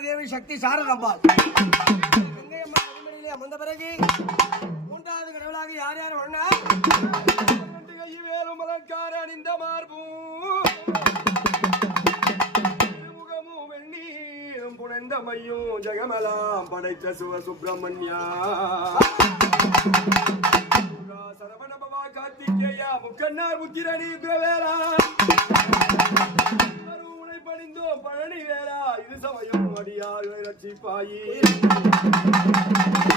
தேவி சக்தி சாரதம்பாள் அமர்ந்த பிறகு மூன்றாவது கடவுளாக யார் யார் வேலும் மலர்கார அணிந்த மார்பும் முகமும் வெண்ணீரும் புனைந்த மையும் ஜெகமலாம் படைத்த சிவ சுப்பிரமணியா சரவண பவா கார்த்திகேயா முக்கண்ணார் புத்திரணி வேளா படிந்தோ பழனி வேளா இது சமயம் அடியார் ரட்சிப்பாயி